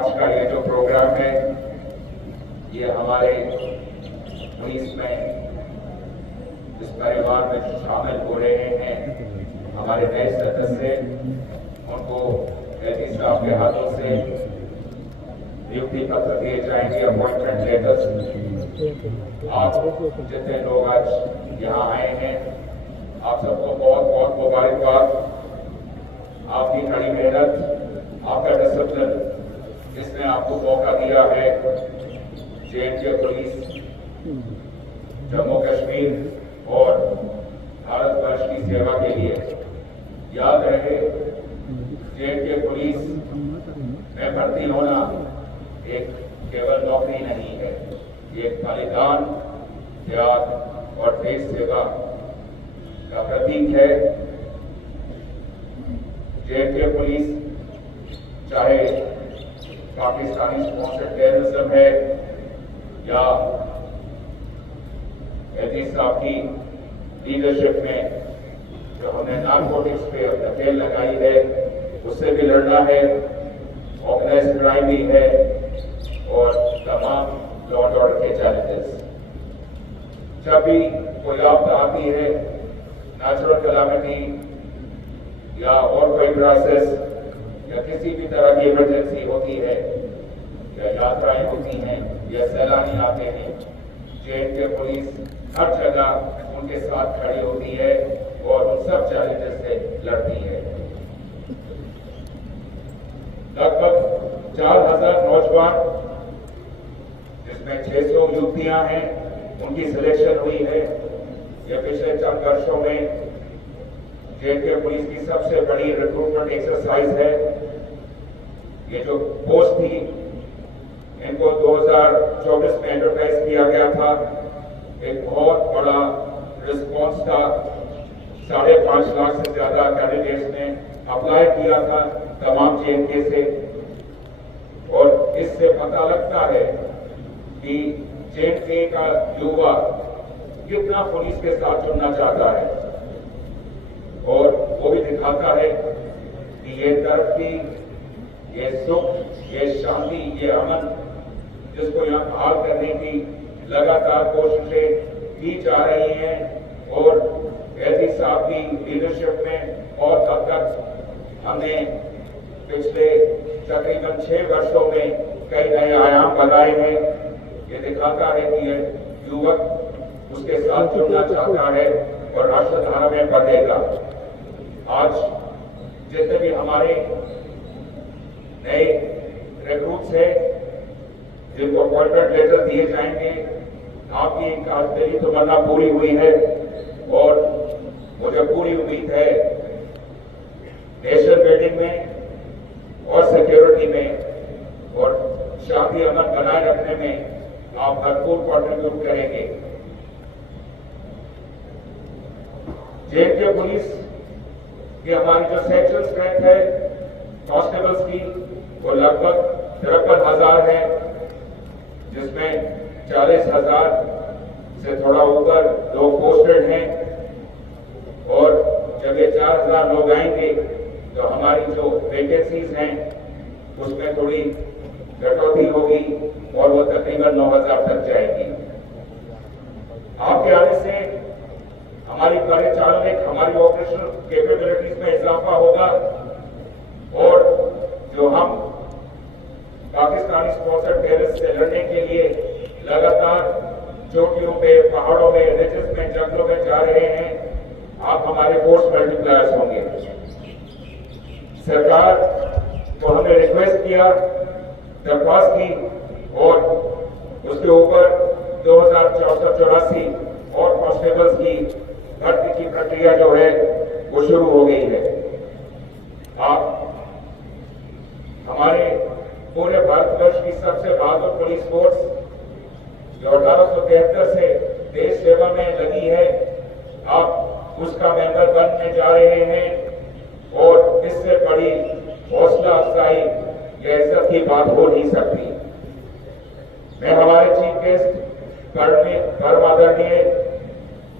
आज का ये जो प्रोग्राम है ये हमारे पुलिस में इस परिवार में शामिल हो रहे हैं हमारे नए सदस्य, उनको एडी साहब के हाथों से नियुक्ति पत्र दिए जाएंगे, अपॉइंटमेंट लेटर्स। आप जितने लोग आज यहाँ आए हैं आप सबको बहुत बहुत मुबारकबाद। आपकी कड़ी मेहनत, आपका डिसिप्लिन जिसने आपको मौका दिया है जे.एंड.के पुलिस, जम्मू कश्मीर और भारतवर्ष की सेवा के लिए। याद रहे, जे.एंड.के पुलिस में भर्ती होना एक केवल नौकरी नहीं है, ये एक बलिदान, त्याग और देश सेवा का प्रतीक है। जे.एंड.के पुलिस चाहे पाकिस्तानी स्पॉन्सर्ड टेररिज्म है या एडी साहब की लीडरशिप में जो हमने नारकोटिक्स पे नकेल लगाई है उससे भी लड़ना है, ऑर्गेनाइज्ड क्राइम भी है और तमाम लॉ एंड ऑर्डर के चैलेंजेस। जब भी कोई आपदा आती है, नेचुरल कैलामिटी या और कोई क्राइसिस या किसी भी तरह की इमरजेंसी होती है या यात्राएं होती हैं या सैलानी आते हैं, जे.एंड.के पुलिस हर जगह उनके साथ खड़ी होती है और उन सब चैलेंजेस से लड़ती है। लगभग 4,000 नौजवान, जिसमें 600 युवतियां हैं, उनकी सिलेक्शन हुई है। यह पिछले चंद वर्षों में जे.एंड.के पुलिस की सबसे बड़ी रिक्रूटमेंट एक्सरसाइज है। ये जो पोस्ट थी इनको 2024 में एडवर्टाइज किया गया था। एक बहुत बड़ा रिस्पांस था, 5.5 लाख से ज्यादा कैंडिडेट्स ने अप्लाई किया था तमाम जे.एंड.के से। और इससे पता लगता है कि जे.एंड.के का युवा कितना पुलिस के साथ जुड़ना चाहता है और वो भी दिखाता है कि ये तरक्की, ये सुख, ये शांति, ये अमन जिसको यहाँ बहाल करने की लगातार कोशिशें की जा रही हैं और एडी साहब की लीडरशिप में बहुत हद तक हमने पिछले तकरीबन 6 वर्षों में कई नए आयाम बनाए हैं। ये दिखाता है कि ये युवक उसके साथ जुड़ना चाहता है और राष्ट्रधारा में बढ़ेगा। आज जितने भी हमारे नए रिक्रूट्स हैं जिनको अपॉइंटमेंट लेटर दिए जाएंगे, आपकी दिली तमन्ना पूरी हुई है और मुझे पूरी उम्मीद है नेशन बिल्डिंग में और सिक्योरिटी में और शांति अमन बनाए रखने में आप भरपूर कॉन्ट्रीब्यूट करेंगे। जे.एंड.के पुलिस की हमारी जो सेक्शन स्ट्रेंथ है कांस्टेबल्स की वो लगभग 53,000 है, जिसमें 40,000 से थोड़ा ऊपर लोग पोस्टेड हैं। और जब ये 4,000 लोग आएंगे तो हमारी जो वैकेंसीज हैं उसमें थोड़ी कटौती होगी और वो तकरीबन 9,000 तक जाएगी। आपके आने से हमारी परिचालन, हमारी ऑपरेशनल कैपेबिलिटीज में इजाफा होगा और जो हम पाकिस्तानी स्पॉन्सर्ड टेररिस्ट से लड़ने के लिए लगातार चोटियों पे, पहाड़ों में, रिजेस में, जंगलों में जा रहे हैं, आप हमारे फोर्स मल्टीप्लायर्स होंगे। सरकार को हमने रिक्वेस्ट किया, दरख्वास्त की और उसके ऊपर 2,484 और कांस्टेबल्स की भर्ती की प्रक्रिया जो है वो शुरू हो गई है। आप हमारे पूरे भारतवर्ष की सबसे बहादुर पुलिस फोर्स जो 1873 से देश सेवा में लगी है, आप उसका मेंबर बनने जा रहे हैं और इससे बड़ी हौसला अफजाई या इज्जत की बात हो नहीं सकती। मैं हमारे चीफ गेस्ट परम आदरणीय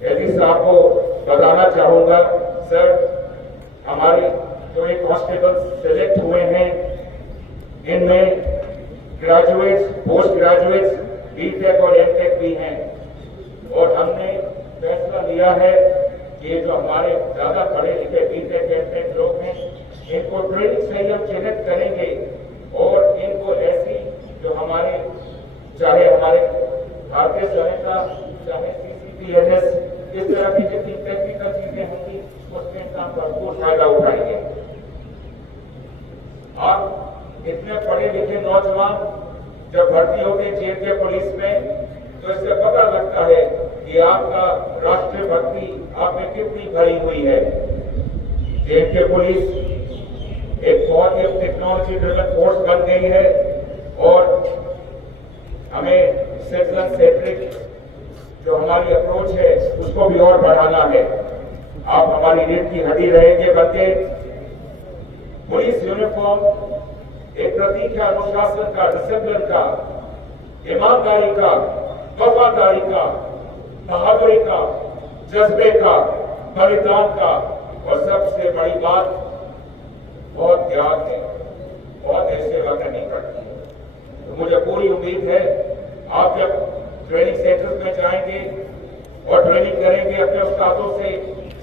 एडी साहब को बताना चाहूंगा, सर हमारे जो एक कांस्टेबल सेलेक्ट हुए हैं इनमें ग्रेजुएट्स, पोस्ट ग्रेजुएट्स, बीटेक और एमटेक भी हैं। और हमने फैसला लिया है कि ये जो हमारे ज्यादा पढ़े लिखे बीटेक एमटेक लोग हैं, इनको ट्रेनिंग से ही हम चिन्हित करेंगे और इनको ऐसी जो हमारे चाहे हमारे भारतीय सहायता, चाहे CCPNS, इस तरह की जितनी टेक्निकल चीजें होंगी उसमें इनका भरपूर फायदा उठाएंगे। आप इतने पढ़े लिखे नौजवान जब भर्ती होते हैं जेएनके पुलिस में, तो इससे पता लगता है कि आपका राष्ट्रीय भक्ति आप में कितनी भरी हुई है। जेएनके पुलिस एक बहुत ही टेक्नोलॉजी ड्रिवन फोर्स बन गई है और हमें सिटीजन सेंट्रिक जो हमारी अप्रोच है उसको भी और बढ़ाना है। आप हमारी रीढ़ की हड्डी रहेंगे बनके। पुलिस यूनिफॉर्म एक प्रतीक है अनुशासन का, डिसिप्लिन का, ईमानदारी का, वफादारी का, बहादुरी का, जज्बे का, बलिदान का और सबसे बड़ी बात बहुत त्याग है, बहुत देश सेवा करनी पड़ती है। तो मुझे पूरी उम्मीद है आप जब ट्रेनिंग सेंटर्स में जाएंगे और ट्रेनिंग करेंगे, अपने उस्तादों से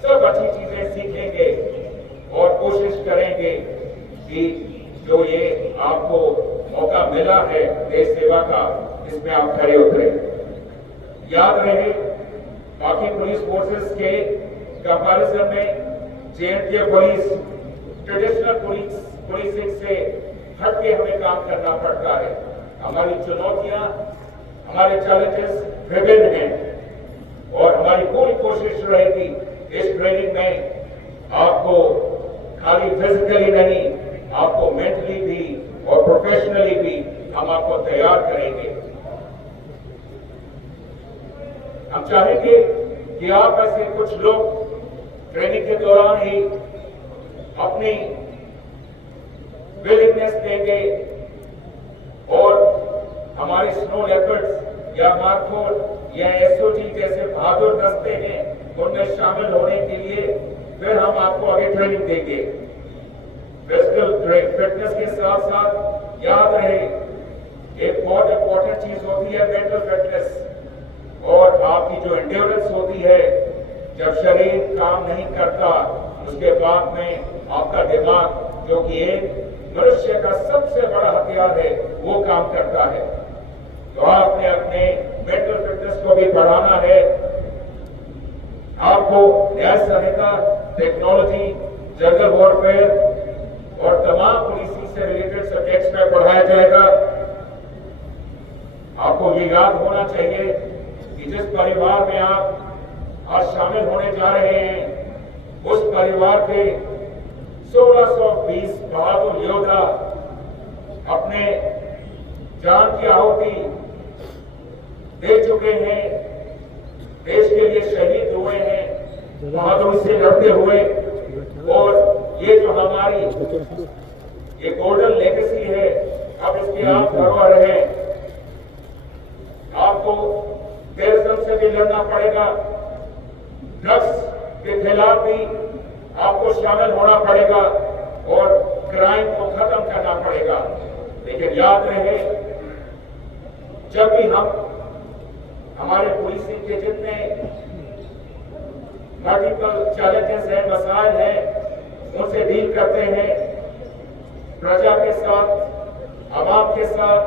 सब अच्छी चीजें सीखेंगे और कोशिश करेंगे कि जो ये आपको मौका मिला है देश सेवा का, इसमें आप खरे उतरे। याद रहे, बाकी पुलिस फोर्सेस के कंपैरिजन में जेएनके पुलिस ट्रेडिशनल पुलिसिंग से हटके हमें काम करना पड़ता है। हमारी चुनौतियां, हमारे चैलेंजेस विभिन्न हैं और हमारी पूरी कोशिश रहेगी इस ट्रेनिंग में आपको खाली फिजिकली नहीं, आपको मेंटली भी और प्रोफेशनली भी हम आपको तैयार करेंगे। हम चाहेंगे कि आप ऐसे कुछ लोग ट्रेनिंग के दौरान ही अपनी विलिंगनेस देंगे और हमारे स्नो लेपर्ड्स या मार्कोर या एसओजी जैसे बहादुर दस्ते हैं, उनमें शामिल होने के लिए फिर हम आपको आगे ट्रेनिंग देंगे। फिजिकल फिटनेस के साथ साथ याद रहे, एक बहुत इंपॉर्टेंट चीज होती है मेंटल फिटनेस और आपकी जो एंड्योरेंस होती है। जब शरीर काम नहीं करता उसके बाद में आपका दिमाग, जो कि एक मनुष्य का सबसे बड़ा हथियार है, वो काम करता है। तो आपने अपने मेंटल फिटनेस को भी बढ़ाना है। आपको न्याय संहिता, टेक्नोलॉजी, जंगल वॉरफेयर और तमाम पुलिसिंग से रिलेटेड सब्जेक्ट्स में पढ़ाया जाएगा। आपको ये याद होना चाहिए कि जिस परिवार में आप आज शामिल होने जा रहे हैं, उस परिवार के 1620 बहादुर योद्धा अपने जान की आहुति दे चुके हैं, देश के लिए शहीद हुए हैं, बहादुरी से लड़ते हुए। और ये जो हमारी ये गोल्डन लेगेसी है, अब इसकी आप धरोहर है। आपको टेररिज्म से भी लड़ना पड़ेगा, ड्रग्स के खिलाफ भी आपको शामिल होना पड़ेगा और क्राइम को खत्म करना पड़ेगा। लेकिन याद रहे, जब भी हम हमारे पुलिसिंग के जितने मल्टीपल चैलेंजेस हैं, मसाइल हैं, उनसे डील करते हैं, प्रजा के साथ, आवाम के साथ,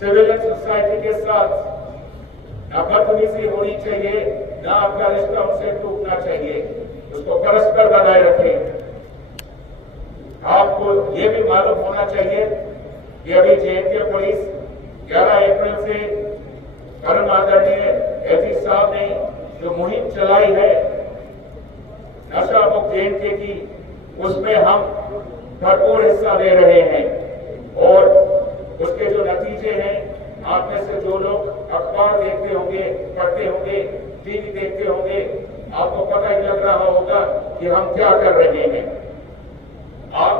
सिविल सोसाइटी के साथ ना बदतमीजी होनी चाहिए, ना आपका रिश्ता उनसे टूटना चाहिए, उसको परस्पर बनाए रखें। आपको ये भी मालूम होना चाहिए कि अभी जेएनके पुलिस 11 अप्रैल से परम आदरणीय एसपी साहब ने जो मुहिम चलाई है नशा मुक्त जेएनके की, उसमें हम भरपूर हिस्सा ले रहे हैं और उसके जो नतीजे हैं, आप में से जो लोग अखबार देखते होंगे, पढ़ते होंगे, टीवी देखते होंगे, आपको पता ही लग रहा होगा कि हम क्या कर रहे हैं। आप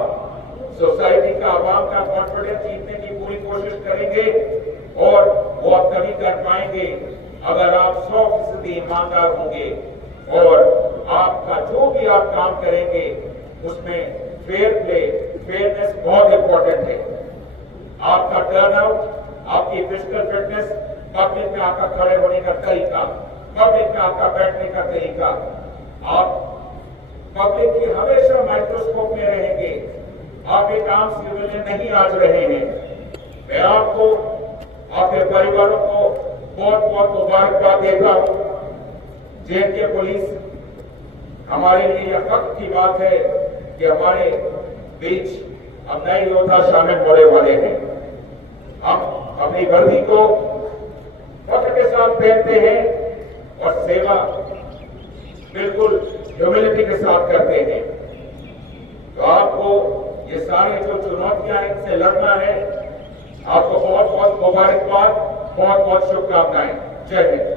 सोसाइटी का, आवाम का कॉन्फिडेंस जीतने की पूरी कोशिश करेंगे और वो आप तभी कर पाएंगे अगर आप 100% ईमानदार होंगे और आपका जो भी आप काम करेंगे उसमें फेयर प्ले, फेयरनेस बहुत इंपॉर्टेंट है। आपका टर्नआउट, आपकी फिजिकल फिटनेस, पब्लिक में आपका खड़े होने का तरीका, पब्लिक में आपका बैठने का तरीका, आप पब्लिक की हमेशा माइक्रोस्कोप में रहेंगे। आप एक आम सिविलियन नहीं आज रहे हैं। मैं आपको, आपके परिवारों को बहुत बहुत मुबारकबाद देता हूं। जेके पुलिस, हमारे लिए यह फख्र की बात है कि हमारे बीच अब नए योद्धा शामिल होने वाले हैं। हम अपनी वर्दी को फख्र के साथ पहनते हैं और सेवा बिल्कुल ह्यूमिलिटी के साथ करते हैं। तो आपको ये सारे जो चुनौतियां हैं इनसे लड़ना है। आपको बहुत बहुत मुबारकबाद, बहुत बहुत शुभकामनाएं। जय हिंद।